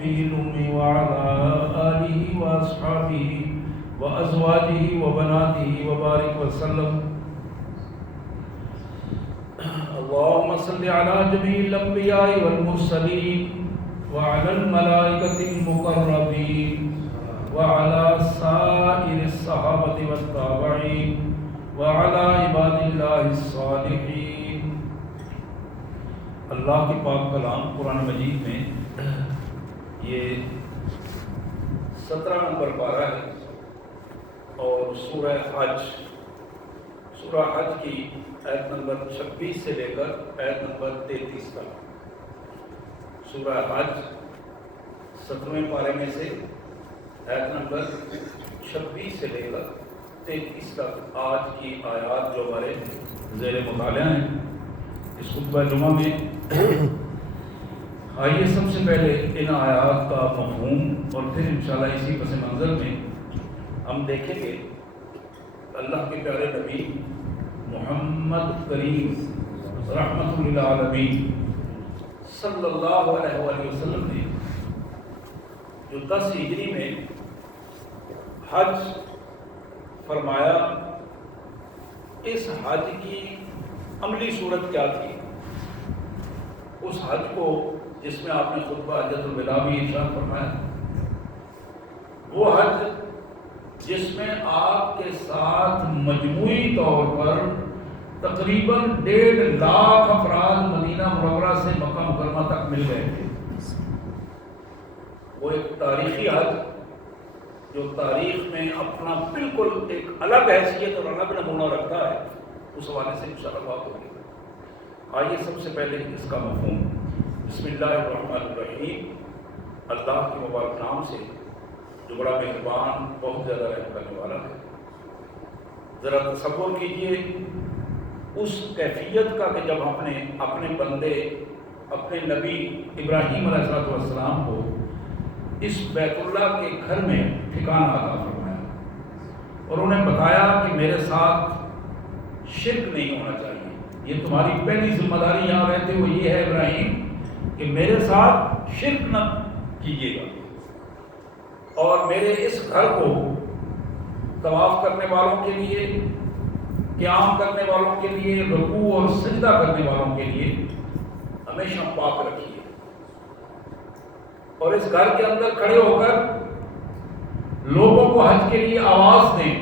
النبي الأمي وعلى آله وأصحابه وأزواجه وبناته وبارك وسلم. اللهم صل على جميع الأنبياء والمرسلين وعلى الملائكة المقربين وعلى سائر الصحابة والتابعين وعلى عباد الله الصالحين. اللہ کے پاک کلام قرآن مجید میں یہ 17 نمبر پارہ ہے اور سورہ حج کی آیت نمبر 26 سے لے کر آیت نمبر 33 تک. سورہ حج 17ویں پارے میں سے آیت نمبر 26 سے لے کر 33 تک آج کی آیات جو ہمارے زیر مطالعہ ہیں اس خطبہ جمعہ میں. آئیے سب سے پہلے ان آیات کا مفہوم اور پھر انشاءاللہ اسی پس منظر میں ہم دیکھیں گے اللہ کے پیارے نبی محمد کریم رحمت للعالمین صلی اللہ علیہ وآلہ وسلم نے جو 10 ہجری میں حج فرمایا، اس حج کی عملی صورت کیا تھی. اس حج کو جس میں آپ نے خطبہ حجۃ الوداع بھی ارشاد فرمایا، وہ حج جس میں آپ کے ساتھ مجموعی طور پر تقریباً 1.5 لاکھ افراد مدینہ منورہ سے مکہ مکرمہ تک مل گئے تھے. وہ ایک تاریخی حج جو تاریخ میں اپنا بالکل ایک الگ حیثیت اور الگ نمونہ رکھتا ہے، اس حوالے سے انشاءاللہ بات ہوگی. آئیے سب سے پہلے اس کا مفہوم. بسم اللہ الرحمن الرحیم. اللہ کے مبارک نام سے جو بڑا مہربان بہت زیادہ رحم کرنے والا ہے. ذرا تصور کیجئے اس کیفیت کا کہ جب ہم نے اپنے بندے اپنے نبی ابراہیم علیہ السلام کو اس بیت اللہ کے گھر میں ٹھکانہ عطا فرمایا اور انہیں بتایا کہ میرے ساتھ شرک نہیں ہونا چاہیے. یہ تمہاری پہلی ذمہ داری یہاں رہتے ہوئے یہ ہے ابراہیم کہ میرے ساتھ شرک نہ کیجیے گا اور میرے اس گھر کو طواف کرنے والوں کے لیے، قیام کرنے والوں کے لیے، رکوع اور سجدہ کرنے والوں کے لیے ہمیشہ پاک رکھیے. اور اس گھر کے اندر کھڑے ہو کر لوگوں کو حج کے لیے آواز دیں،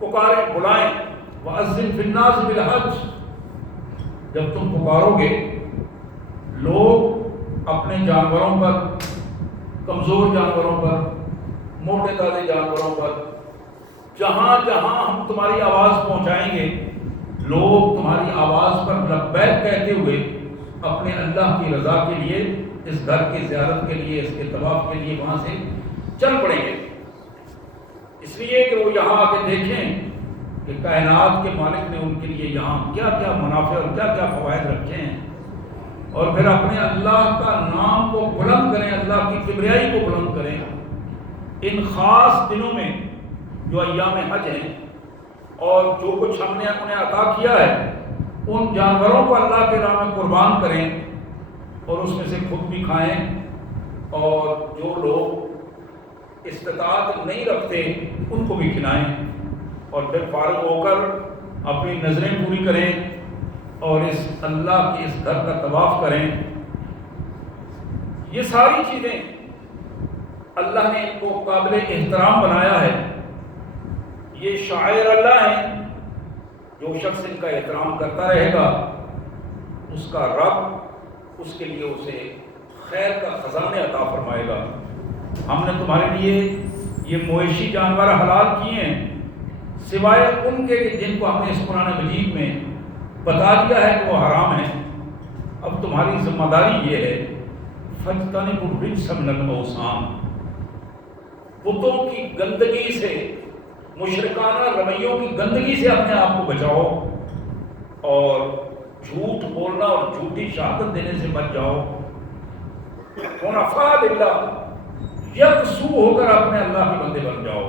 پکاریں، بلائیں. وَأَذِّن فِي النَّاسِ بِالْحَجِّ. جب تم پکارو گے لوگ اپنے جانوروں پر، کمزور جانوروں پر، موٹے تازے جانوروں پر، جہاں جہاں ہم تمہاری آواز پہنچائیں گے لوگ تمہاری آواز پر لبیک کہتے ہوئے اپنے اللہ کی رضا کے لیے، اس گھر کی زیارت کے لیے، اس کے طواف کے لیے وہاں سے چل پڑیں گے. اس لیے کہ وہ یہاں آ کے دیکھیں کہ کائنات کے مالک نے ان کے لیے یہاں کیا کیا منافع اور کیا کیا فوائد رکھے ہیں، اور پھر اپنے اللہ کا نام کو بلند کریں، اللہ کی کبریائی کو بلند کریں. ان خاص دنوں میں جو ایام حج ہیں اور جو کچھ ہم نے انہیں عطا کیا ہے ان جانوروں کو اللہ کے راہ میں قربان کریں اور اس میں سے خود بھی کھائیں، اور جو لوگ استطاعت نہیں رکھتے ان کو بھی کھلائیں، اور پھر فارغ ہو کر اپنی نظریں پوری کریں اور اس اللہ کے اس گھر کا طواف کریں. یہ ساری چیزیں اللہ نے ان کو قابل احترام بنایا ہے. یہ شاعر اللہ ہیں. جو شخص ان کا احترام کرتا رہے گا اس کا رب اس کے لیے اسے خیر کا خزانے عطا فرمائے گا. ہم نے تمہارے لیے یہ مویشی جانور حلال کیے ہیں سوائے ان کے کہ جن کو ہم نے اس قرآن مجید میں بتا دیا ہے کہ وہ حرام ہیں. اب تمہاری ذمہ داری یہ ہے فَاجْتَنِبُوا الرِّجْسَ مِنَ الْأَوْثَانِ. بتوں کی گندگی سے، مشرکانہ رویوں کی گندگی سے اپنے آپ کو بچاؤ اور جھوٹ بولنا اور جھوٹی شہادت دینے سے بچ جاؤ. حنفاء للہ، یکسو ہو کر اپنے اللہ کے بندے بن جاؤ.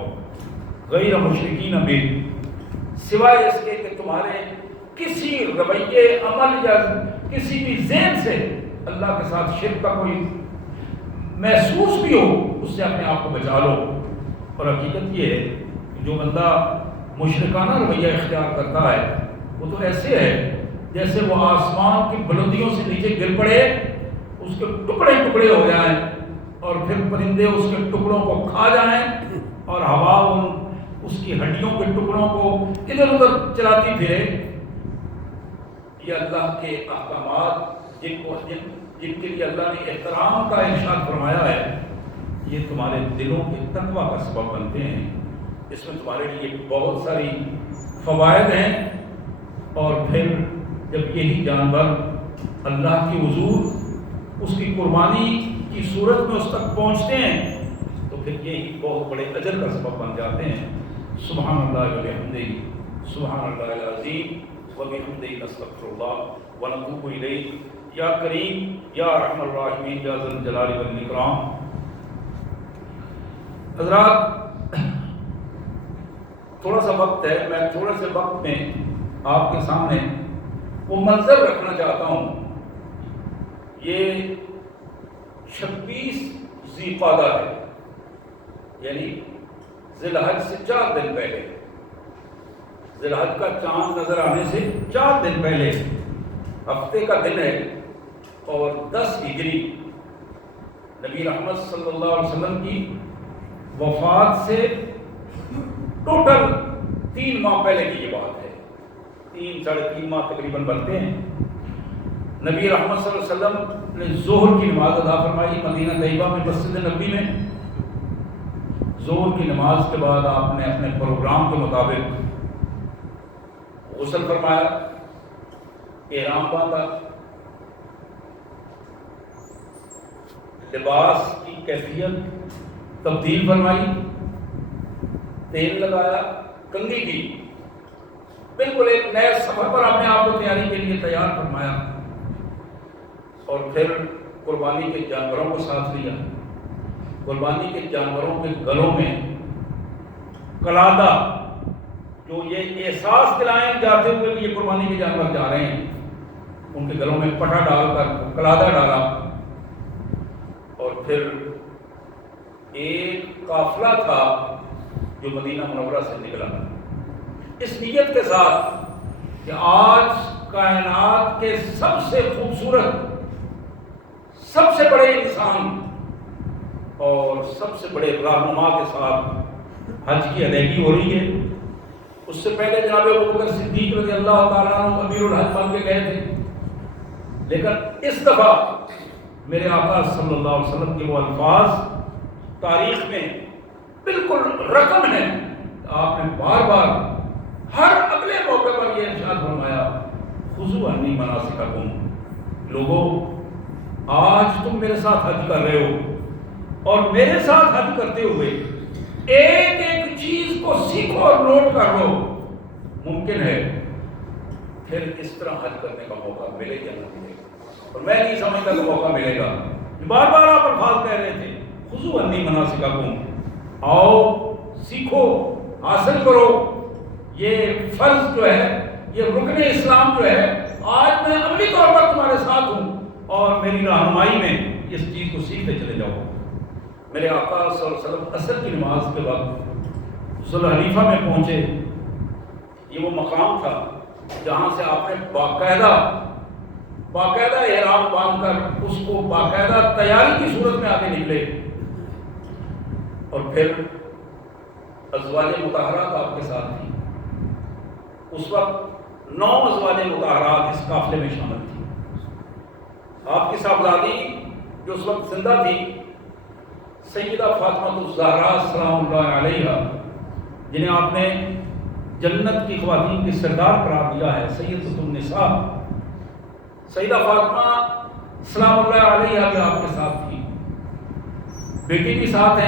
غیر مشرکین بہ، سوائے اس کے کہ تمہارے کسی رویے، عمل یا کسی بھی ذہن سے اللہ کے ساتھ شرک کا کوئی محسوس بھی ہو اس سے اپنے آپ کو بچا لو۔ اور حقیقت یہ ہے کہ جو بندہ مشرکانہ رویہ اختیار کرتا ہے وہ تو ایسے ہے جیسے وہ آسمان کی بلندیوں سے نیچے گر پڑے، اس کے ٹکڑے ٹکڑے ہو جائیں اور پھر پرندے اس کے ٹکڑوں کو کھا جائیں اور ہوا اس کی ہڈیوں کے ٹکڑوں کو ادھر ادھر چلاتی پھرے۔ یہ اللہ کے احکامات جن کے لیے اللہ نے احترام کا ارشاد فرمایا ہے، یہ تمہارے دلوں کے تقویٰ کا سبب بنتے ہیں۔ اس میں تمہارے لیے بہت ساری فوائد ہیں۔ اور پھر جب یہی جانور اللہ کی حضور اس کی قربانی کی صورت میں اس تک پہنچتے ہیں تو پھر یہی بہت بڑے اجر کا سبب بن جاتے ہیں۔ سبحان اللہ وبحمدہ، سبحان اللہ العظیم وبحمدہ، نستغفر اللہ ونتوب الیہ۔ یا کریم یا ارحم الراحمین یا ذی الجلال والاکرام۔ حضرات تھوڑا سا وقت ہے، میں تھوڑے سے وقت میں آپ کے سامنے وہ منظر رکھنا چاہتا ہوں۔ یہ 26 ذی قعدہ ہے، یعنی ذی الحج سے 4 دن پہلے، ذی الحج کا چاند نظر آنے سے 4 دن پہلے ہفتے کا دن ہے، اور 10 ہجری نبی رحمت صلی اللہ علیہ وسلم کی وفات سے ٹوٹل 3 ماہ پہلے کی یہ بات ہے۔ 3-3.5 ماہ تقریباً بنتے ہیں۔ نبی رحمت صلی اللہ علیہ وسلم نے ظہر کی نماز ادا فرمائی مدینہ طیبہ میں، مسجد نبی میں۔ ظہر کی نماز کے بعد آپ نے اپنے پروگرام کے مطابق غسل فرمایا، احرام باندھا، لباس کی کیفیت تبدیل فرمائی، تیل لگایا، کنگھی کی، بالکل ایک نئے سفر پر اپنے آپ کو تیاری کے لیے تیار فرمایا۔ اور پھر قربانی کے جانوروں کو ساتھ لیا۔ قربانی کے جانوروں کے گلوں میں قلادہ، جو یہ احساس دلائیں جاتے ہوئے کہ یہ قربانی کے جانور جا رہے ہیں، ان کے گلوں میں پٹا ڈال کر قلادہ ڈالا۔ اور پھر ایک قافلہ تھا جو مدینہ منورہ سے نکلا، اس نیت کے ساتھ کہ آج کائنات کے سب سے خوبصورت، سب سے بڑے انسان اور سب سے بڑے رہنما کے ساتھ حج کی ادائیگی ہو رہی ہے۔ اس سے پہلے جناب ابوبکر صدیق رضی اللہ تعالیٰ عنہ امیر الحج بن کے گئے تھے، لیکن اس دفعہ میرے آقا صلی اللہ علیہ وسلم کے وہ الفاظ تاریخ میں بالکل رقم ہے۔ آپ نے بار بار ہر اگلے موقع پر یہ ارشاد فرمایا، خذوا عنی مناسککم، لوگوں آج تم میرے ساتھ حج کر رہے ہو اور میرے ساتھ حج کرتے ہوئے ایک ایک چیز کو سیکھو اور نوٹ کر لو، ممکن ہے پھر اس طرح حج کرنے کا موقع ملے یا نہ ملے، اور میں نہیں سمجھتا کہ موقع ملے گا۔ بار بار آپ الفاظ کہہ رہے تھے، خذوا عنی مناسککم، آؤ سیکھو، حاصل کرو، یہ فرض جو ہے، یہ رکن اسلام جو ہے، آج میں عملی طور پر تمہارے ساتھ ہوں اور میری رہنمائی میں اس چیز کو سیکھتے چلے جاؤ۔ میرے آقا صلی اللہ علیہ وسلم عصر کی نماز کے وقت ذوالحلیفہ میں پہنچے۔ یہ وہ مقام تھا جہاں سے آپ نے باقاعدہ احرام باندھ کر اس کو باقاعدہ تیاری کی صورت میں آگے نکلے، اور پھر ازواج مطہرات آپ کے ساتھ تھی۔ اس وقت 9 ازواج مطہرات اس قافلے میں شامل تھی۔ آپ کی صاحبزادی جو اس وقت زندہ تھی، سیدہ فاطمہ الزہرا سلام اللہ علیہا، جنہیں آپ نے جنت کی خواتین کی سردار قرار دیا ہے، سیدۃ النساء، سیدہ فاطمہ سلام اللہ علیہا بھی آپ کے ساتھ تھی، بیٹی بھی ساتھ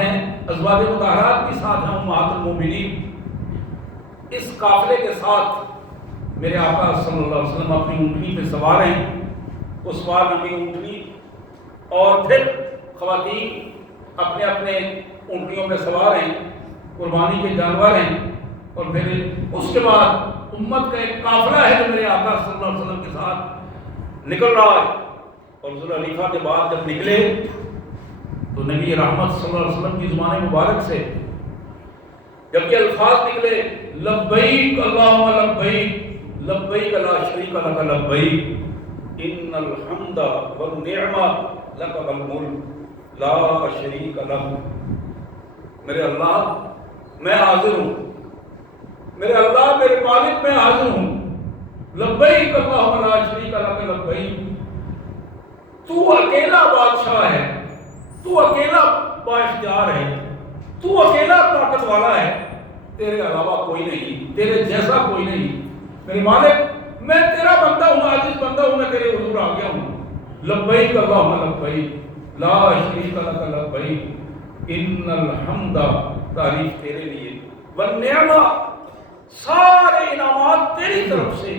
ہیں، ازواج مطہرات بھی ساتھ ہیں، امہات المومنین۔ اس قافلے کے ساتھ میرے آقا صلی اللہ علیہ وسلم اپنی اونٹنی پہ سوار ہیں، اس سوار نبی اونٹنی، اور پھر خواتین اپنے اپنے اونٹنیوں پہ سوار ہیں، قربانی کے جانور ہیں، اور پھر اس کے بعد امت کا ایک قافلہ ہے جو میرے آقا صلی اللہ علیہ وسلم کے ساتھ نکل رہا ہے۔ اور ذوالحلیفہ کے بعد جب نکلے تو نبی رحمت صلی اللہ علیہ وسلم کی زبان مبارک سے جب یہ الفاظ نکلے لبیک اللہم لبیک لبیک لا شریک لک لبیک ان الحمد والنعمۃ لک والملک لا شریک لک، میرے اللہ میں حاضر ہوں، میرے اللہ میرے مالک میں حاضر ہوں، لبیک اللہم لا شریک لک لبیک، تو اکیلا بادشاہ ہے، تو اکیلا بااختیار ہے، تو اکیلا طاقت والا ہے، تیرے علاوہ کوئی نہیں، تیرے جیسا کوئی نہیں، میرے مالک میں تیرا بندہ ہوں، عاجز بندہ ہوں، میں تیرے حضور آ گیا ہوں، لبیک اللہم لبیک لا شریک لک لبیک ان الحمد، تعریف تیرے لیے، والنعمۃ سارے انعامات تیری طرف سے،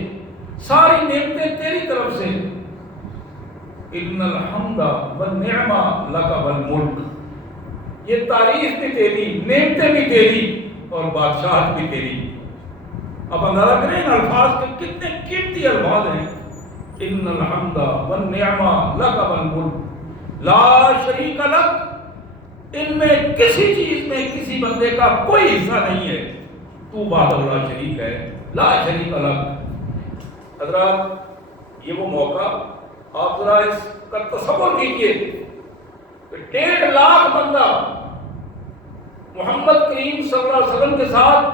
ساری نعمتیں تیری طرف سے، ان الحمد والنعمۃ لک والملک، یہ تعریف بھی تیری، نعمتیں بھی تیری اور بادشاہت بھی تیری۔ اب اندازہ کریں ان الفاظ کے کتنے قیمتی الفاظ ہیں، ان الحمد والنعمۃ لک والملک لا شریک لک، ان میں کسی چیز میں کسی بندے کا کوئی حصہ نہیں ہے، تو وحدہ لا شریک ہے، لا شریک لک۔ حضرات یہ وہ موقع، آپ ذرا اس کا تصور کیجئے کہ 1.5 لاکھ بندہ محمد کریم صلی اللہ علیہ وسلم کے ساتھ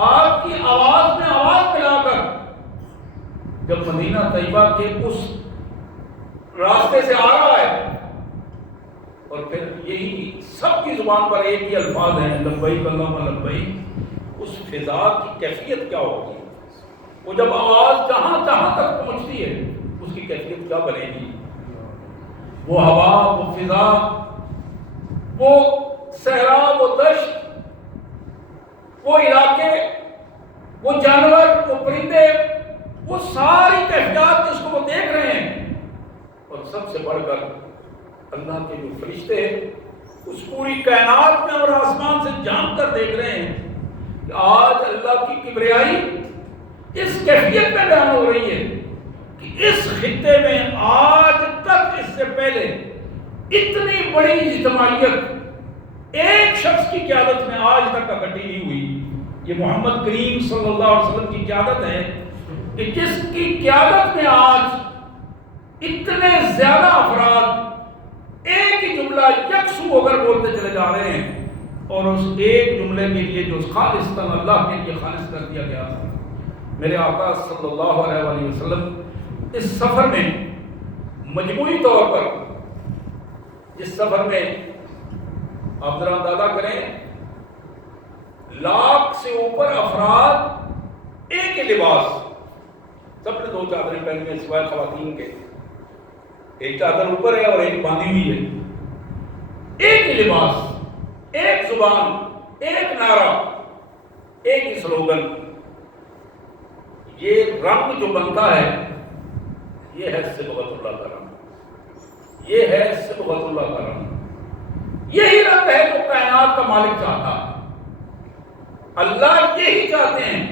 آپ کی آواز میں آواز ملا کر جب مدینہ طیبہ کے اس راستے سے آ رہا ہے، اور پھر یہی سب کی زبان پر ایک ہی الفاظ ہیں لبیک اللہم لبیک، اس فضا کی کیفیت کیا ہوگی؟ وہ جب آواز جہاں جہاں تک پہنچتی ہے اس کی کیفیت کیا بنے گی؟ وہ ہوا، وہ فضا، وہ صحرا، وہ دشت، وہ علاقے، وہ جانور، وہ پرندے، وہ ساری کیفیات جس کو وہ دیکھ رہے ہیں، اور سب سے بڑھ کر اللہ کے جو فرشتے اس پوری کائنات میں اور آسمان سے جان کر دیکھ رہے ہیں کہ آج اللہ کی کبریائی اس کیفیت میں بیان ہو رہی ہے کہ اس خطے میں آج تک اس سے پہلے اتنی بڑی اجتماعیت ایک شخص کی قیادت میں آج تک اکٹھی نہیں ہوئی۔ یہ محمد کریم صلی اللہ علیہ وسلم کی قیادت ہے کہ جس کی قیادت میں آج اتنے زیادہ افراد ایک ہی جملہ یکسو ہو کر بولتے چلے جا رہے ہیں، اور اس ایک جملے کے لیے جو خالصتاً اللہ کے لیے خالص کر دیا گیا تھا۔ میرے آقا صلی اللہ علیہ وآلہ وسلم اس سفر میں مجموعی طور پر، اس سفر میں آپ ذرا اندازہ کریں 1 لاکھ سے اوپر افراد ایک ہی لباس، سب نے 2 چادریں پہنی ہیں سوائے خواتین کے، ایک چادر اوپر ہے اور ایک باندھی ہوئی ہے، ایک ہی لباس، ایک زبان، ایک نعرہ، ایک ہی سلوگن۔ یہ رنگ جو بنتا ہے یہ ہے صبغت اللہ کا رنگ، یہ ہے صبغت اللہ کا رنگ، یہی رنگ ہے جو کائنات کا مالک چاہتا ہے۔ اللہ یہی چاہتے ہیں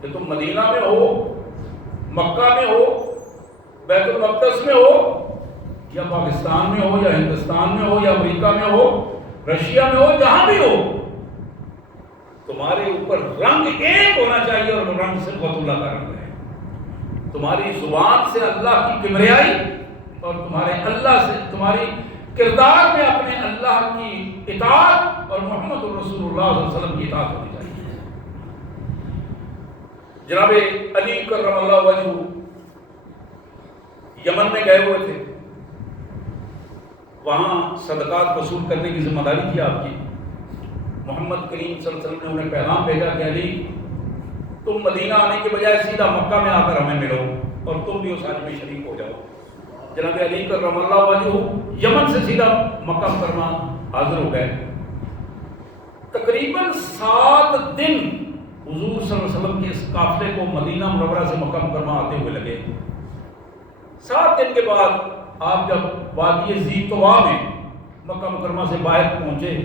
کہ تم مدینہ میں ہو، مکہ میں ہو، بیت المقدس میں ہو، یا پاکستان میں ہو، یا ہندوستان میں ہو، یا امریکہ میں ہو، رشیا میں ہو، جہاں بھی ہو، تمہارے اوپر رنگ ایک ہونا چاہیے، اور وہ رنگ صبغت اللہ کا رنگ ہے۔ تمہاری زبان سے اللہ کی کبریائی، اور تمہارے اللہ سے، تمہاری کردار میں اپنے اللہ کی اطاعت اور محمد رسول اللہ صلی اللہ علیہ وسلم کی اطاعت ہونی چاہیے۔ جناب علی کرم اللہ وجہہ یمن میں گئے ہوئے تھے، وہاں صدقات وصول کرنے کی ذمہ داری تھی آپ کی۔ محمد کریم صلی اللہ علیہ وسلم نے انہیں پیغام بھیجا کہ علی تم مدینہ آنے کے بجائے سیدھا مکہ میں آ کر ہمیں ملو، اور تم بھی اس حج میں شریک ہو جاؤ۔ جناب علی کرم اللہ وجہہ یمن سے سیدھا مکہ مکرمہ حاضر ہو گئے۔ تقریباً 7 دن حضور صلی اللہ علیہ وسلم کے اس قافلے کو مدینہ منورہ سے مکہ مکرمہ آتے ہوئے لگے۔ 7 دن کے بعد آپ جب وادی ذی طویٰ میں مکہ مکرمہ سے باہر پہنچے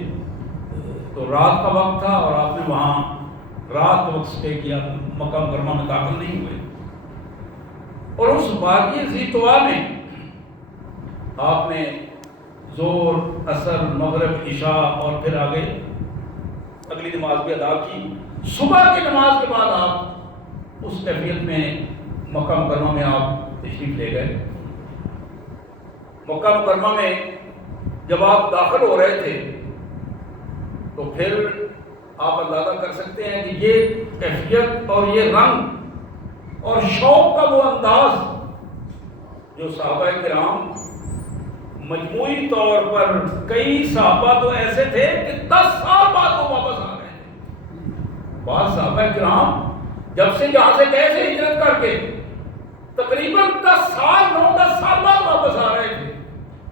تو رات کا وقت تھا، اور آپ نے وہاں رات کا وقت سٹے کیا، مکہ مکرمہ میں داخل نہیں ہوئے۔ اور اس وادی ذی طویٰ میں آپ نے زور، عصر، مغرب، عشاء اور پھر آگے اگلی نماز بھی ادا کی۔ صبح کی نماز کے بعد آپ اس کیفیت میں مکہ مکرمہ میں آپ تشریف لے گئے۔ مکہ مکرمہ میں جب آپ داخل ہو رہے تھے تو پھر آپ اندازہ کر سکتے ہیں کہ یہ کیفیت اور یہ رنگ اور شوق کا وہ انداز جو صحابہ کرام مجموعی طور پر کئی صحابہ تو ایسے تھے کہ 10 سال بعد وہ واپس آ گئے تھے۔ بعض صحابہ کرام جب سے جہاں سے گئے تھے ہجرت کر کے تقریباً 10 سال بعد واپس آ رہے تھے،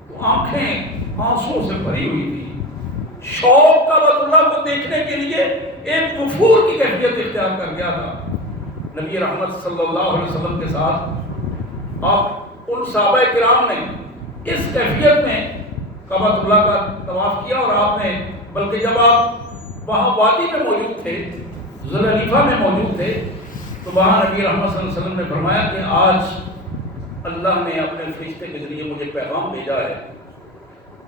تو آنکھیں آنسوں سے بھری ہوئی تھی۔ شوق کا بیت اللہ کو دیکھنے کے لیے ایک وفور کی کیفیت اختیار کر گیا تھا۔ نبی رحمت صلی اللہ علیہ وسلم کے ساتھ آپ ان صحابہ کرام نے اس کیفیت میں کعبۃ اللہ کا طواف کیا، اور آپ نے بلکہ جب آپ وہاں وادی میں موجود تھے، ذوالحلیفہ میں موجود تھے، تو وہاں نبی رحمت صلی اللہ علیہ وسلم نے فرمایا کہ آج اللہ نے اپنے فرشتے کے ذریعے مجھے پیغام بھیجا ہے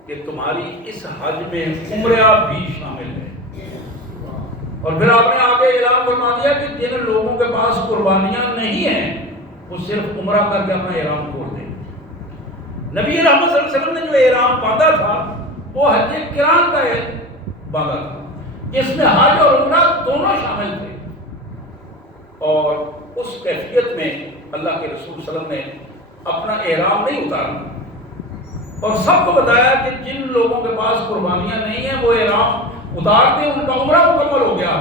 کہ تمہاری اس حج میں عمرہ بھی شامل ہے۔ اور پھر آپ نے آگے اعلان فرما دیا کہ جن لوگوں کے پاس قربانیاں نہیں ہیں وہ صرف عمرہ کر کے اپنا احرام کھول دیں۔ نبی رحمت صلی اللہ علیہ وسلم نے جو احرام باندھا تھا وہ حج قران کا باندھا تھا، جس میں حج اور عمرہ دونوں شامل تھے۔ اور اس کیفیت میں اللہ کے رسول صلی اللہ علیہ وسلم نے اپنا احرام نہیں اتارا اور سب کو بتایا کہ جن لوگوں کے پاس قربانیاں نہیں ہیں وہ احرام اتار دیں، ان کا عمرہ مکمل ہو گیا،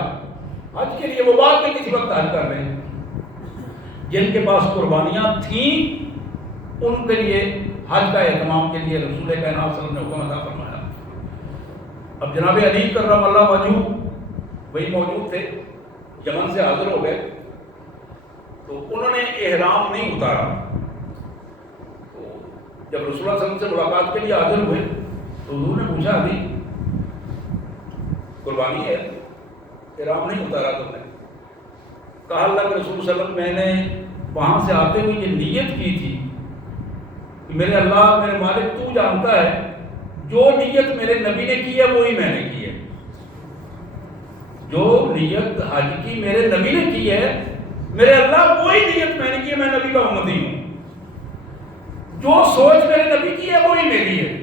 حج کے لیے وہ بعد میں کسی وقت حج کر رہے ہیں۔ جن کے پاس قربانیاں تھیں ان کے لیے حج کا اہتمام کے لیے رسول کائنات صلی اللہ علیہ وسلم نے حکم عطا فرمایا۔ اب جناب علی کرم اللہ وجہہ وہی موجود تھے، یمن سے حاضر ہو گئے، تو انہوں نے احرام نہیں اتارا۔ تو جب رسول اللہ صلی اللہ علیہ وسلم سے ملاقات کے لیے حاضر ہوئے تو حضور نے پوچھا علی قربانی ہے، احرام نہیں اتارا تم نے؟ کہا اللہ کے رسول صلی اللہ علیہ وسلم میں نے وہاں سے آتے ہوئے یہ نیت کی تھی کہ میرے اللہ میرے مالک تو جانتا ہے جو نیت میرے نبی نے کی ہے وہی میں نے کی ہے، جو نیت حج کی میرے نبی نے کی ہے میرے اللہ وہی نیت میں نے کی ہے، میں نبی کا امتی ہوں، جو سوچ میرے نبی کی ہے وہی میری ہے۔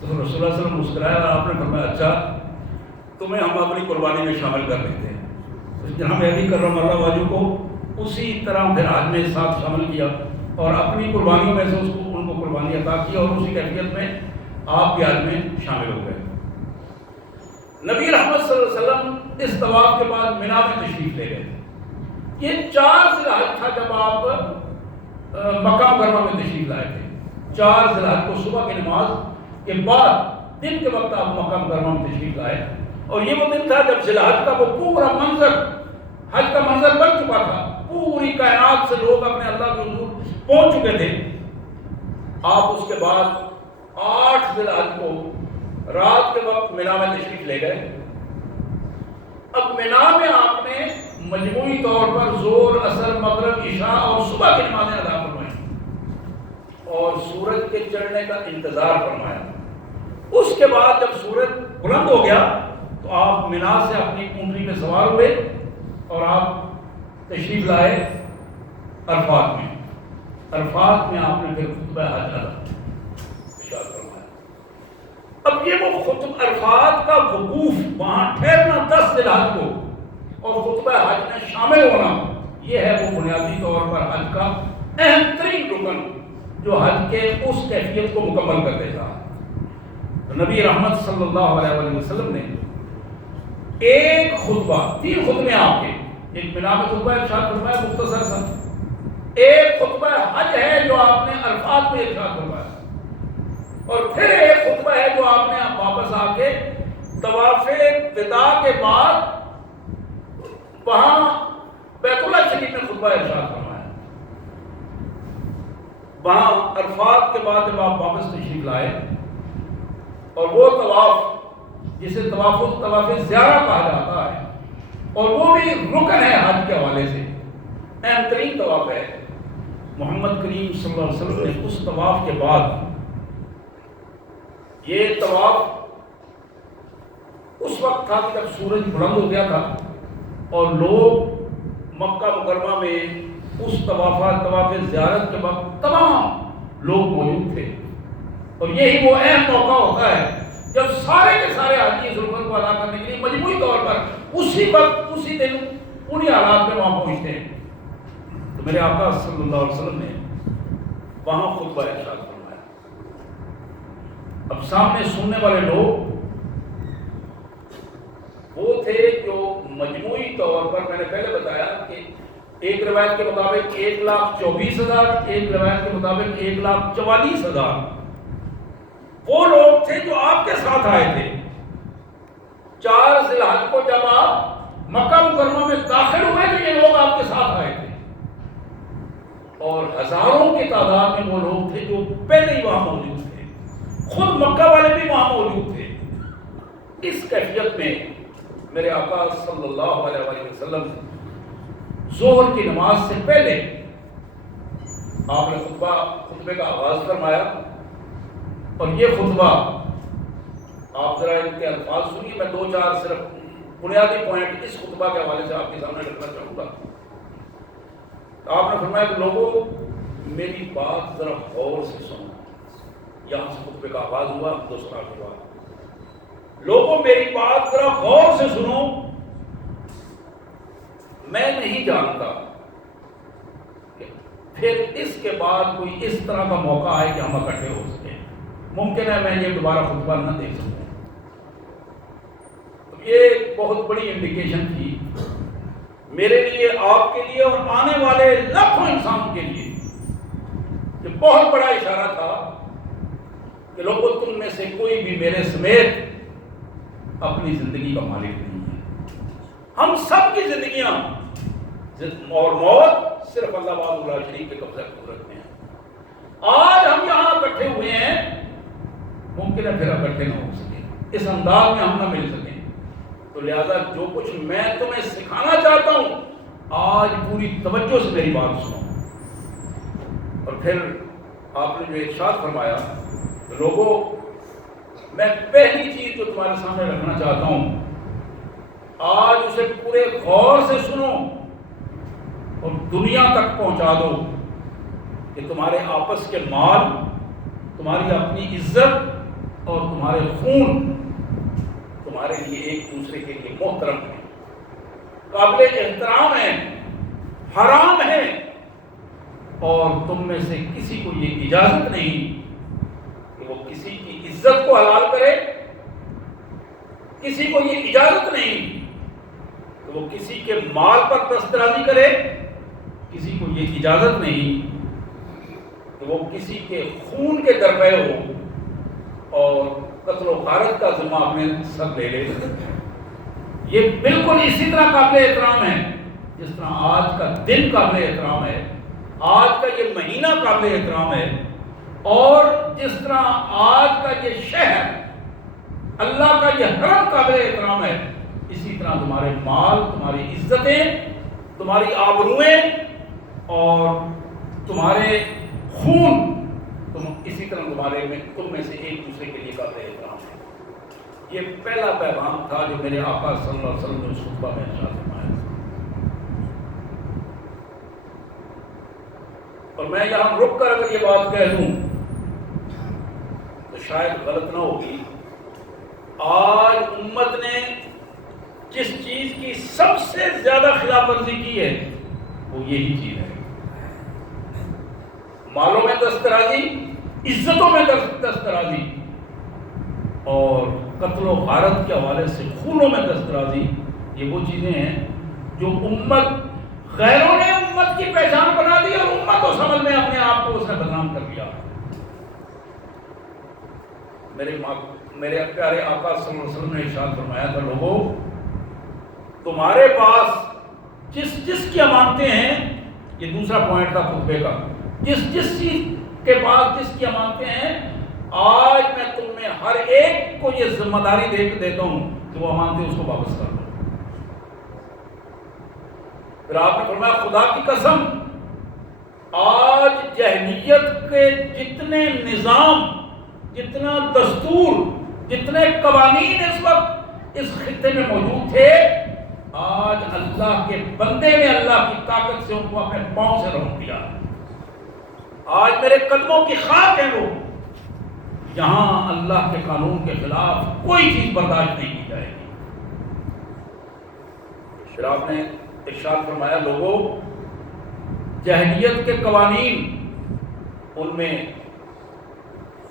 تو رسول اللہ صلی اللہ علیہ وسلم مسکرایا اور آپ نے فرمایا اچھا تمہیں ہم اپنی قربانی میں شامل کر لیتے ہیں۔ جناب علی کرم اللہ وجہہ کو اسی طرح پھر حج میں ساتھ شامل کیا اور اپنی قربانیوں میں سے ان کو قربانی عطا کی اور اسی کیفیت میں آپ بھی حج میں شامل ہو گئے۔ نبی رحمت صلی اللہ علیہ وسلم اس طواف کے بعد مینا میں تشریف لے گئے۔ یہ 4 ذی الحج تھا جب آپ مکہ مکرمہ میں تشریف لائے تھے۔ 4 ذی الحج کو صبح کی نماز کے بعد دن کے وقت آپ مکہ مکرمہ میں تشریف لائے، اور یہ وہ دن تھا جب ذی الحج کا وہ پورا منظر حج کا منظر بن چکا تھا، پوری کائنات سے لوگ اپنے اللہ کے حضور پہنچ چکے تھے۔ آپ اس کے بعد 8 ذی الحج کو رات کے وقت مینا میں تشریف لے گئے۔ اب مینا میں آپ نے مجموعی طور پر زور، عصر، مغرب، عشاء اور صبح کی نمازیں ادا فرمائیں اور سورج کے چڑھنے کا انتظار فرمایا۔ اس کے بعد جب سورج بلند ہو گیا تو آپ مینا سے اپنی اونٹنی پہ سوار ہوئے اور آپ تشریف لائے عرفات میں۔ عرفات میں آپ نے پھر خطبہ حج ادا فرمایا۔ اب یہ وہ خطبہ عرفات کا وقوف، وہاں ٹھہرنا 10 ذی الحج کو اور خطبہ حج میں شامل ہونا، یہ ہے وہ بنیادی طور پر حج کا اہم ترین رکن جو حج کے اس کیفیت کو مکمل کر دیتا ہے۔ نبی رحمت صلی اللہ علیہ وسلم نے ایک خطبہ، 3 خطبے آپ کے، ایک مینا میں خطبہ ارشاد فرمایا مختصر سا، ایک خطبہ حج ہے جو آپ نے عرفات میں ارشاد فرمایا، اور پھر ایک خطبہ ہے جو آپ نے واپس آ کے طواف وداع کے بعد وہاں بیت اللہ شریف میں خطبہ ارشاد فرمایا۔ وہاں عرفات کے بعد جب آپ واپس تشریف لائے اور وہ طواف جسے طواف زیارہ کہا جاتا ہے اور وہ بھی رکن ہے حج کے حوالے سے، اہم ترین طواف ہے، محمد کریم صلی اللہ علیہ وسلم نے اس طواف کے بعد یہ طواف اس وقت تھا کہ جب سورج بلند ہو گیا تھا اور لوگ مکہ مکرمہ میں اس طواف زیارت کے وقت تمام لوگ موجود تھے، اور یہی وہ اہم موقع ہوتا ہے جب سارے کے سارے حاجی اس رکن کو ادا کرنے کے لیے مجموعی طور پر اسی وقت اسی دن انہی حالات میں وہاں پہنچتے ہیں۔ تو میرے آقا صلی اللہ علیہ وسلم نے وہاں خطبہ ارشاد فرمایا۔ اب سامنے سننے والے لوگ وہ تھے جو مجموعی طور پر، میں نے پہلے بتایا کہ ایک روایت کے مطابق 1,24,000، ایک روایت کے مطابق 1,44,000 وہ لوگ تھے جو آپ کے ساتھ آئے تھے۔ 4 ذی الحجہ کو جب آپ مکہ مکرمہ میں داخل ہوئے تو یہ لوگ آپ کے ساتھ آئے تھے، اور ہزاروں کی تعداد میں وہ لوگ تھے جو پہلے ہی وہاں موجود تھے، خود مکہ والے بھی وہاں موجود تھے۔ اس کیفیت میں میرے آقا صلی اللہ علیہ وآلہ وسلم ظہر کی نماز سے پہلے آپ نے خطبے کا آغاز فرمایا، اور یہ خطبہ آپ ذرا ان کے الفاظ سنیے، میں 2-4 صرف بنیادی پوائنٹ اس خطبہ کے حوالے سے آپ کے سامنے رکھنا چاہوں گا۔ آپ نے فرمایا کہ لوگوں میری بات ذرا غور سے سنو، یہاں سے خطبے کا آغاز ہوا، دوسرا ہوا، لوگوں میری بات ذرا غور سے سنو، میں نہیں جانتا کہ پھر اس کے بعد کوئی اس طرح کا موقع آئے کہ ہم اکٹھے ہو سکیں، ممکن ہے میں یہ دوبارہ خطبہ نہ دے سکوں۔ یہ ایک بہت بڑی انڈیکیشن تھی میرے لیے، آپ کے لیے، اور آنے والے لاکھوں انسانوں کے لیے، یہ بہت بڑا اشارہ تھا کہ لوگوں تم میں سے کوئی بھی میرے سمیت اپنی زندگی کا مالک نہیں ہے، ہم سب کی زندگیاں اور موت صرف اللہ وحدہ لا شریک کے قبضہ قدرت میں ہے۔ آج ہم یہاں اکٹھے ہوئے ہیں، ممکن ہے پھر اکٹھے نہ ہو سکے، اس انداز میں ہم نہ مل سکیں، تو لہذا جو کچھ میں تمہیں سکھانا چاہتا ہوں آج پوری توجہ سے میری بات سنو۔ اور پھر آپ نے جو ارشاد فرمایا، لوگوں میں پہلی چیز جو تمہارے سامنے رکھنا چاہتا ہوں، آج اسے پورے غور سے سنو اور دنیا تک پہنچا دو کہ تمہارے آپس کے مال، تمہاری اپنی عزت اور تمہارے خون تمہارے لیے ایک دوسرے کے لیے محترم ہے، قابل احترام ہے، حرام ہے، اور تم میں سے کسی کو یہ اجازت نہیں کہ وہ کسی کی عزت کو حلال کرے، کسی کو یہ اجازت نہیں کہ وہ کسی کے مال پر دسترازی کرے، کسی کو یہ اجازت نہیں کہ وہ کسی کے خون کے درپے ہو اور قتل و غارت کا ذمہ اپنے سر لے لے۔ یہ بالکل اسی طرح قابل احترام ہے جس طرح آج کا دن قابل احترام ہے، آج کا یہ مہینہ قابل احترام ہے، اور جس طرح آج کا یہ شہر، اللہ کا یہ حرم قابل احترام ہے، اسی طرح تمہارے مال، تمہاری عزتیں، تمہاری آبروئیں اور تمہارے خون اسی طرح تم میں سے ایک دوسرے کے لیے قابل احترام ہے۔ یہ پہلا پیغام تھا جو میرے آقا صلی اللہ علیہ وسلم نے اس خطبہ میں ارشاد فرمایا، اور میں یہاں رک کر اگر یہ بات کہہ دوں تو شاید غلط نہ ہوگی۔ آج امت نے جس چیز کی سب سے زیادہ خلاف ورزی کی ہے وہ یہی چیز ہے، مالوں میں دسترازی، عزتوں میں دسترازی، اور قتل و غارت کے حوالے سے خونوں میں دسترازی۔ یہ وہ چیزیں ہیں جو غیروں نے امت کی پہچان بنا دی، اور امت اس عمل میں اپنے آپ کو اس نے بدنام کر دیا۔ میرے پیارے آقا صلی اللہ علیہ وسلم نے ارشاد فرمایا تھا، لوگوں تمہارے پاس جس کی امانتیں ہیں، یہ دوسرا پوائنٹ تھا خطبے کا، جس چیز کے پاس جس کی امانتیں ہیں، آج میں تم میں ہر ایک کو یہ ذمہ داری دے کے دیتا ہوں کہ وہ امانتیں اس کو واپس کر دو۔ پھر آپ نے فرمایا، خدا کی قسم آج جہلیت کے جتنے نظام جتنا دستور، جتنے قوانین اس وقت اس خطے میں موجود تھے، آج اللہ کے بندے نے اللہ کی طاقت سے ان کو اپنے پاؤں سے روک دیا۔ آج میرے قدموں کی خاک ہے وہ، یہاں اللہ کے قانون کے خلاف کوئی چیز برداشت نہیں کی جائے گی۔ شراب نے ارشاد فرمایا، لوگوں، جاہلیت کے قوانین، ان میں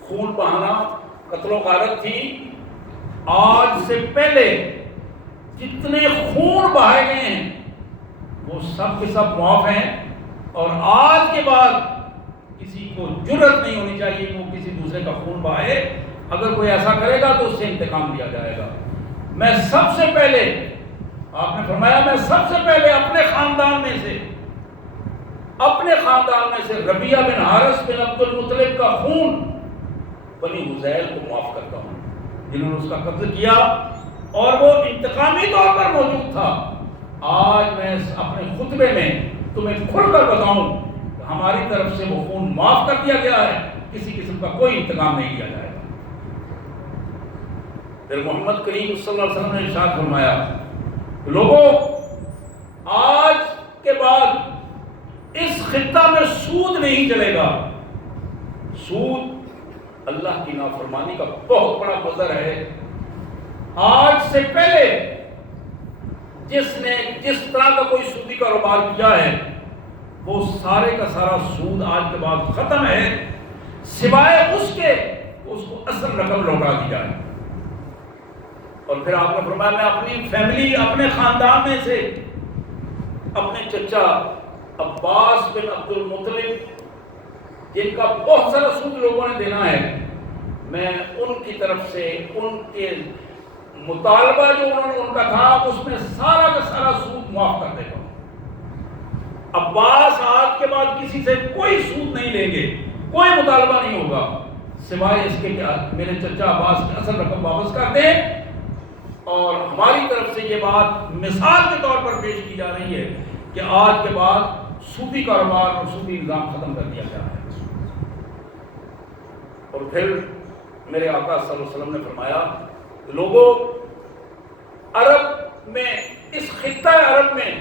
خون بہانا، قتل و غارت تھی۔ آج سے پہلے جتنے خون بہائے گئے ہیں وہ سب کے سب معاف ہیں، اور آج کے بعد کسی کو جرأت نہیں ہونی چاہیے کہ وہ کسی دوسرے کا خون بہائے۔ اگر کوئی ایسا کرے گا تو اس سے انتقام لیا جائے گا۔ میں سب سے پہلے، آپ نے فرمایا، میں سب سے پہلے اپنے خاندان میں سے ربیہ بن حارث بن عبد المطلب کا خون بنی حذیل کو معاف کرتا ہوں، جنہوں نے اس کا قتل کیا اور وہ انتقامی طور پر موجود تھا۔ آج میں اپنے خطبے میں تمہیں کھل کر بتاؤں کہ ہماری طرف سے وہ خون معاف کر دیا گیا ہے، کسی قسم کا کوئی انتقام نہیں لیا جائے گا۔ پھر محمد کریم صلی اللہ علیہ وسلم نے ارشاد فرمایا، لوگوں، آج کے بعد اس خطہ میں سود نہیں چلے گا۔ سود اللہ کی نافرمانی کا بہت بڑا مظہر ہے۔ آج سے پہلے جس نے جس طرح کا کوئی سودی کاروبار کیا ہے، وہ سارے کا سارا سود آج کے بعد ختم ہے، سوائے اس کے اس کو اصل رقم لوٹا دی جائے۔ اور پھر آپ نے فرمایا، میں اپنی فیملی، اپنے خاندان میں سے اپنے چچا عباس بن عبد المطلب، جن کا بہت سارا سود لوگوں نے دینا ہے، میں ان کی طرف سے ان کے مطالبہ جو انہوں نے ان کا تھا، اس میں سارا کا سارا سود معاف کر دے گا۔ عباس آج کے بعد کسی سے کوئی سود نہیں لیں گے، کوئی مطالبہ نہیں ہوگا، سوائے اس کے کہ میرے چچا عباس کی اصل رقم واپس کر دیں۔ اور ہماری طرف سے یہ بات مثال کے طور پر پیش کی جا رہی ہے کہ آج کے بعد سودی کاروبار اور سودی نظام ختم کر دیا گیا ہے۔ اور پھر میرے آقا صلی اللہ علیہ وسلم نے فرمایا، لوگوں، عرب میں، اس خطہ عرب میں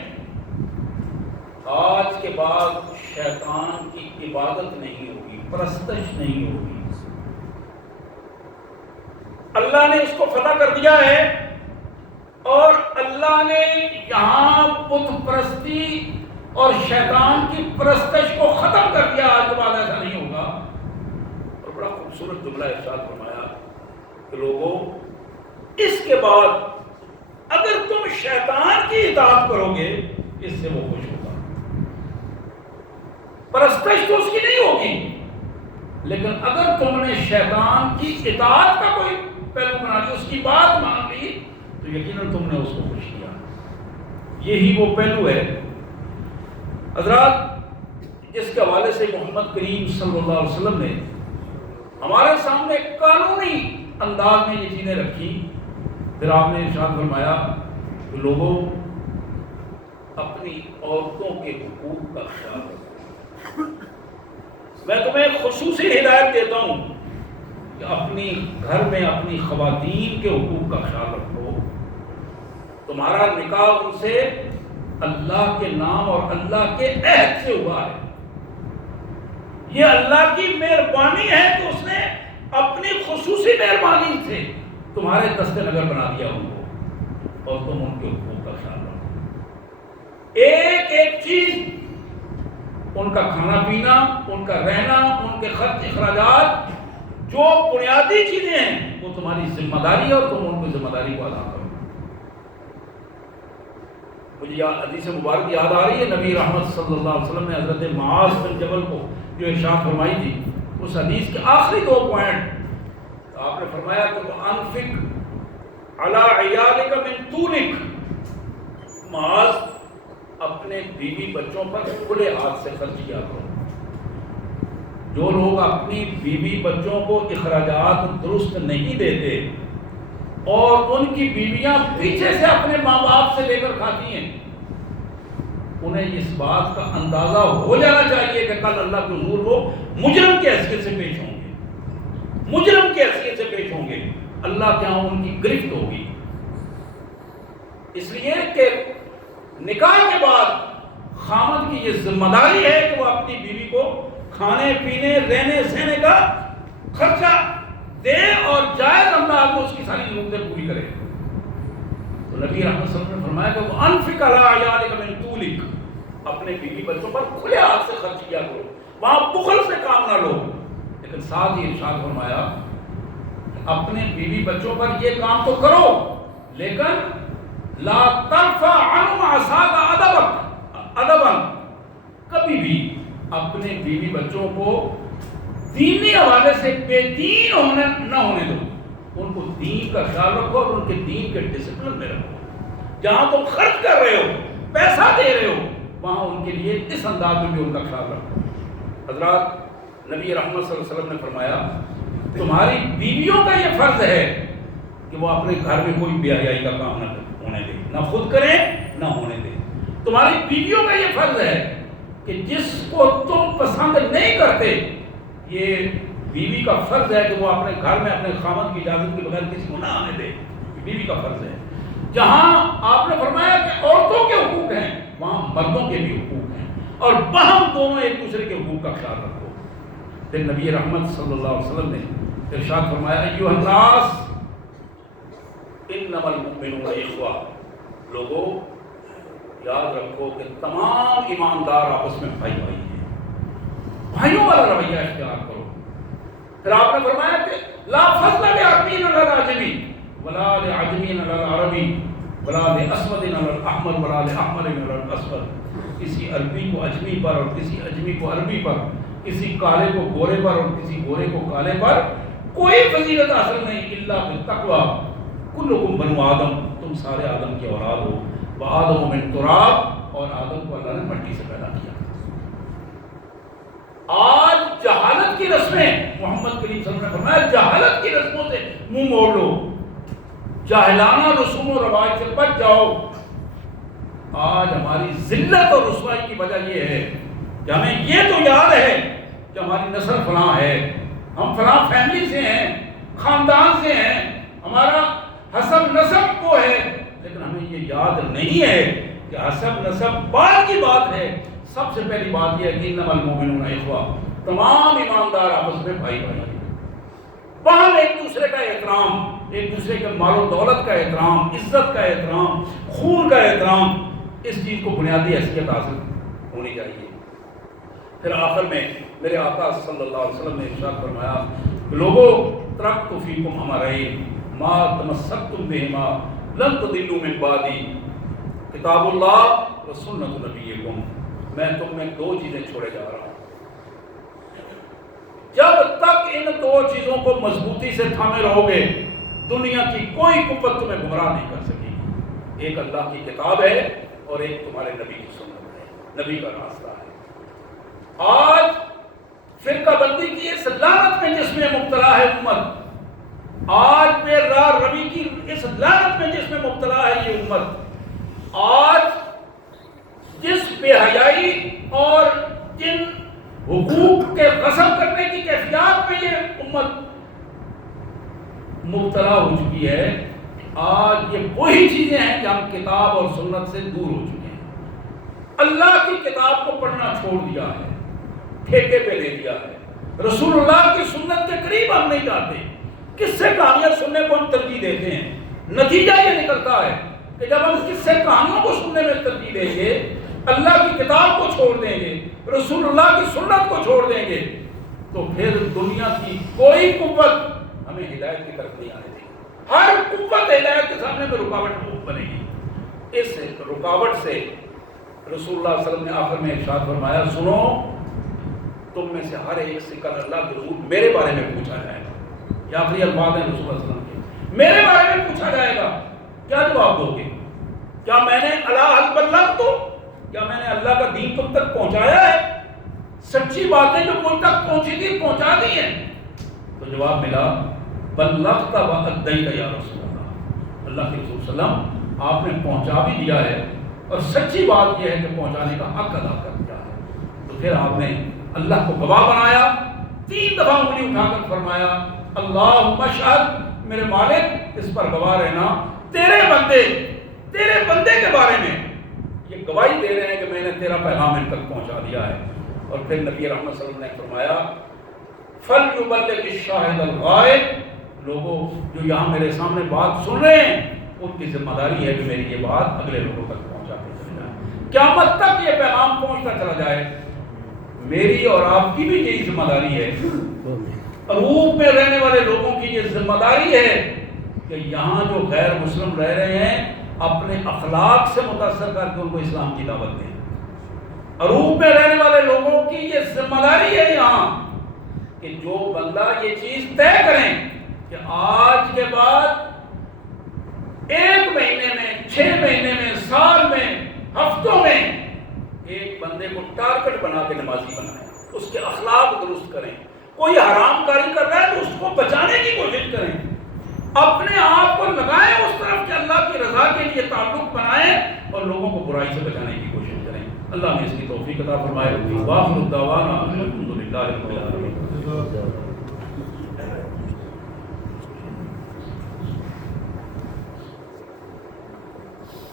آج کے بعد شیطان کی عبادت نہیں ہوگی، پرستش نہیں ہوگی۔ اللہ نے اس کو فتح کر دیا ہے، اور اللہ نے یہاں بت پرستی اور شیطان کی پرستش کو ختم کر دیا۔ آج کے بعد ایسا نہیں ہوگا۔ اور بڑا خوبصورت جملہ ارشاد فرمایا کہ لوگوں، اس کے بعد اگر تم شیطان کی اطاعت کرو گے، اس سے وہ خوش ہوگا۔ پرستش تو اس کی نہیں ہوگی، لیکن اگر تم نے شیطان کی اطاعت کا کوئی پہلو بنا لی، اس کی بات مان لی، تو یقیناً تم نے اس کو خوش کیا۔ یہی وہ پہلو ہے حضرات، جس کے حوالے سے محمد کریم صلی اللہ علیہ وسلم نے ہمارے سامنے قانونی انداز میں یہ چیزیں رکھی۔ پھر آپ نے ارشاد فرمایا کہ لوگوں، اپنی عورتوں کے حقوق کا خیال رکھو۔ میں تمہیں خصوصی ہدایت دیتا ہوں کہ اپنی گھر میں اپنی خواتین کے حقوق کا خیال رکھو۔ تمہارا نکاح ان سے اللہ کے نام اور اللہ کے عہد سے ہوا ہے۔ یہ اللہ کی مہربانی ہے کہ اس نے اپنی خصوصی مہربانی سے تمہارے دست نگر بنا دیا ان کو، اور تم ان کے حقوق کا خیال رکھو۔ ایک ایک چیز، ان کا کھانا پینا، ان کا رہنا، ان کے خرچ اخراجات، جو بنیادی چیزیں ہیں وہ تمہاری ذمہ داری ہے، اور تم ان کی ذمہ داری کو ادا کرو۔ مجھے حدیث مبارک یاد آ رہی ہے، نبی رحمت صلی اللہ علیہ وسلم نے حضرت معاذ بن جبل کو جو ارشاد فرمائی تھی، اس حدیث کے آخری 2 پوائنٹ آپ نے فرمایا کہ انفق علی عیالک من طولک، معاذ اپنے بیوی بچوں پر کھلے ہاتھ سے خرچ کیا کرو۔ جو لوگ اپنی بیوی بچوں کو اخراجات درست نہیں دیتے اور ان کی بیویاں پیچھے سے اپنے ماں باپ سے لے کر کھاتی ہیں، انہیں اس بات کا اندازہ ہو جانا چاہیے کہ کل اللہ کے حضور وہ مجرم کی حیثیت سے پیش ہوں گے۔ مجرم کی حیثیت سے پیش ہوں گے، اللہ کے ہاں ان کی گرفت ہوگی۔ اس لیے کہ نکاح کے بعد خامد کی یہ ذمہ داری ہے کہ وہ اپنی بیوی کو کھانے پینے رہنے سہنے کا خرچہ دے اور جائز انداز میں اس کی ساری ضرورتیں پوری کرے۔ تو نبی رحمت صلی اللہ علیہ وسلم نے فرمایا کہ وہ انفق علی عیالک من طولک، اپنے بیوی بچوں پر کھلے ہاتھ سے خرچ کیا کرو، وہاں بخل سے کام نہ لو۔ لیکن ساتھ ہی ارشاد فرمایا اپنے بیوی بچوں پر یہ کام تو کرو، لیکن لا ترفع عنہم عصاک ادبا، کبھی بھی اپنے بیوی بچوں کو دینی حوالے سے بے دین نہ ہونے دو، ان کو دین کا خیال رکھو اور ان کے دین کے ڈسپلن میں رکھو۔ جہاں تم خرچ کر رہے ہو، پیسہ دے رہے ہو، وہاں ان کے لیے اس انداز میں بھی ان کا خیال رکھو۔ حضرات، نبی رحمت صلی اللہ علیہ وسلم نے فرمایا تمہاری بیویوں کا یہ فرض ہے کہ وہ اپنے گھر میں کوئی بے حیائی کا کام نہ ہونے دے، نہ خود کریں نہ ہونے دے۔ تمہاری بیویوں کا یہ فرض ہے کہ جس کو تم پسند نہیں کرتے، یہ بیوی کا فرض ہے کہ وہ اپنے گھر میں اپنے خامد کی اجازت کے بغیر کسی کو نہ آنے دے، یہ بیوی کا فرض ہے۔ جہاں آپ نے فرمایا کہ عورتوں کے حقوق ہیں، وہاں مردوں کے بھی حقوق ہیں، اور باہم دونوں ایک دوسرے کے حقوق کا خیال رکھو۔ پھر نبی رحمت صلی اللہ علیہ وسلم نے ارشاد فرمایا ایھا الناس انما المؤمنون اخوہ، لوگوں یاد رکھو کہ تمام ایماندار آپس میں بھائی بھائی ہیں، بھائیوں والا رویہ اختیار کرو۔ پھر آپ نے فرمایا کہ لا فضل لعربی علی العجمی ولا لعجمی علی العربی ولا لاسود علی الاحمر ولا لاحمر علی الاسود، کسی عربی کو اجمی پر اور کسی اجمی کو عربی پر، کسی کالے کو گورے پر اور کسی گورے کو کالے پر کوئی فضیلت حاصل نہیں الا بالتقوی، کلکم بنو آدم، تم سارے آدم کی اولاد ہو، وآدم من تراب، اور آدم کو اللہ نے مٹی سے پیدا کیا۔ آج جہالت کی رسمیں، محمد کریم صلی اللہ علیہ وسلم نے فرمایا جہالت کی رسموں سے منہ موڑ لو، جاہلانہ رسوم و رواج سے بچ جاؤ۔ آج ہماری ذلت اور رسوائی کی وجہ یہ ہے کہ ہمیں یہ تو یاد ہے کہ ہماری نسل فلاں ہے، ہم فلاں فیملی سے ہیں، خاندان سے ہیں، ہمارا حسب نسب وہ ہے، لیکن ہمیں یہ یاد نہیں ہے کہ حسب نسب بعد کی بات ہے۔ سب سے پہلی بات یہ ہے کہ انما المؤمنون اخوہ، تمام ایماندار آپس میں بھائی بھائی ہیں، وہاں ایک دوسرے کا احترام، ایک دوسرے کے مال و دولت کا احترام، عزت کا احترام، خون کا احترام، اس چیز کو بنیادی حیثیت حاصل ہونی چاہیے۔ پھر آخر میں میرے آقا صلی اللہ علیہ وسلم نے ارشاد فرمایا لوگو ترکت فیکم امرین ما تمسکتم بہما لن تضلوا من بعدی، کتاب اللہ و سنت نبیکم، میں تم میں دو چیزیں چھوڑے جا رہا ہوں، جب تک ان دو چیزوں کو مضبوطی سے تھامے رہو گے دنیا کی کوئی قوت تمہیں گمراہ نہیں کر سکے گی۔ ایک اللہ کی کتاب ہے اور ایک تمہارے نبی کی سنت ہے، نبی کا راستہ ہے۔ آج فرقہ بندی کی اس لعنت میں جس میں مبتلا ہے امت، آج بے راہ روی کی اس لعنت میں جس میں مبتلا ہے یہ امت، آج جس بے حیائی اور جن حقوق کے غصب کرنے کی کیفیات میں یہ امت مبتلا ہو چکی ہے، آج یہ وہی چیزیں ہیں کہ ہم کتاب اور سنت سے دور ہو چکے ہیں، اللہ کی کتاب کو پڑھنا چھوڑ دیا ہے، ٹھیکے پہ لے دیا ہے، رسول اللہ کی سنت کے قریب ہم نہیں جاتے، کس سے کہانیاں سننے کو ہم ترجیح دیتے ہیں۔ نتیجہ یہ نکلتا ہے کہ جب ہم کس سے کہانیوں کو سننے میں ترجیح دیں گے، اللہ کی کتاب کو چھوڑ دیں گے، رسول اللہ کی سنت کو چھوڑ دیں گے، تو پھر دنیا کی کوئی قوت ہمیں ہدایت کی طرف نہیں آنے دے گی۔ ہر قوت ہدایت کے سامنے میں رکاوٹ بنے گی۔ اس رکاوٹ سے رسول اللہ صلی اللہ علیہ وسلم نے آخر میں ارشاد فرمایا سنو، تم میں سے ہر ایک سے کل اللہ ضرور میرے بارے میں پوچھا جائے گا۔ یہ آخری الفاظ ہیں رسول اللہ صلی اللہ علیہ وسلم کے، میرے بارے میں پوچھا جائے گا، کیا جواب دو گے؟ کیا میں نے حل بلغت، کیا میں نے اللہ کا دین تم تک پہنچایا ہے؟ سچی باتیں جو مجھ تک پہنچی تھی پہنچا دی ہیں؟ تو جواب ملا بلغت و ادیت یا رسول اللہ، اللہ کے رسول صلی اللہ علیہ وسلم آپ نے پہنچا بھی دیا ہے اور سچی بات یہ ہے کہ پہنچانے کا حق ادا کر دیا ہے۔ تو پھر آپ نے اللہ کو گواہ بنایا، 3 دفعہ انگلی اٹھا کر فرمایا اللہم اشہد، میرے مالک اس پر گواہ رہنا، تیرے بندے کے بارے میں یہ گواہی دے رہے ہیں کہ میں نے تیرا پیغام ان تک پہنچا دیا ہے۔ اور پھر نبی رحمت صلی اللہ علیہ وسلم نے فرمایا فَلْيُبَلِّغِ الشَّاهِدَ الْغَائِبَ، لوگوں جو یہاں میرے سامنے بات سن رہے ہیں ان کی ذمہ داری ہے کہ میری یہ بات اگلے لوگوں تک پہنچاتے چلے جائیں، قیامت تک یہ پیغام پہنچتا چلا جائے۔ میری اور آپ کی بھی یہی ذمہ داری ہے، عروب میں رہنے والے لوگوں کی یہ ذمہ داری ہے کہ یہاں جو غیر مسلم رہ رہے ہیں اپنے اخلاق سے متاثر کر کے ان کو اسلام کی دعوت دیں۔ عروب میں رہنے والے لوگوں کی یہ ذمہ داری ہے یہاں کہ جو بندہ یہ چیز طے کریں کہ آج کے بعد 1 مہینے میں، 6 مہینے میں، سال میں، ہفتوں میں ایک بندے کو ٹارگٹ بنا کے نمازی بنائیں، اس کے اخلاق درست کریں، کوئی حرام کاری کر رہا ہے تو اس کو بچانے کی کوشش کریں، اپنے آپ کو لگائیں اس طرف کہ اللہ کی رضا کے لیے تعلق بنائیں اور لوگوں کو برائی سے بچانے کی کوشش کریں۔ اللہ نے اس کی توفیق عطا فرمائے۔ وآخر دعوانا الحمدللہ رب العالمین۔